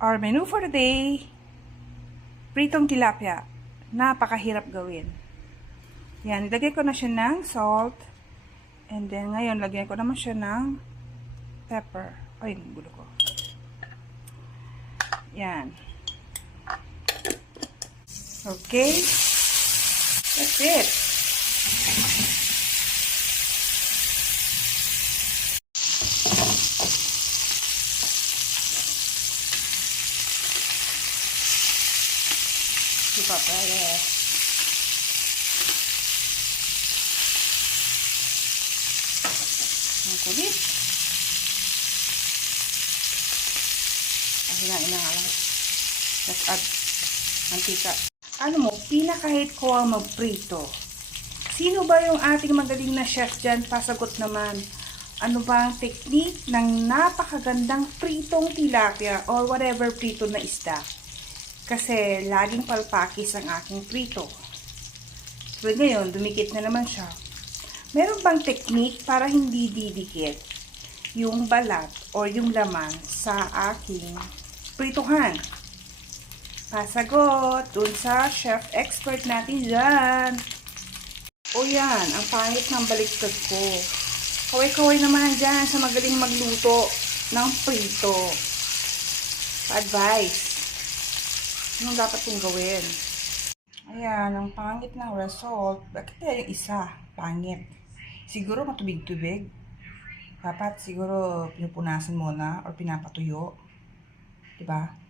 Our menu for the day, pritong tilapia. Napakahirap gawin. Yan, ilagay ko na siya ng salt. And then, ngayon, lagyan ko naman siya ng pepper. Ay, gulo ko. Yan. Okay. That's it. Ipapaya. Ang kulit. Hinain na nga lang. Let's add mantika. Ano mo, pinaka-hate ko ang magprito. Sino ba yung ating magaling na chef dyan? Pasagot naman. Ano ba ang technique ng napakagandang pritong tilapia or whatever prito na isda? Kasi laging palpakis ang aking prito. So ngayon, dumikit na naman siya. Meron bang technique para hindi didikit yung balat or yung laman sa aking prituhan? Pasagot dun sa chef expert natin dyan. O yan, ang pangit ng baliktad ko. Kaway-kaway naman dyan sa magaling magluto ng prito. Advice. Anong dapat kong gawin? Ayan, ang pangit ng result. Bakit kaya yung isa? Pangit. Siguro matubig-tubig. Dapat siguro pinupunasan muna or pinapatuyo. Diba?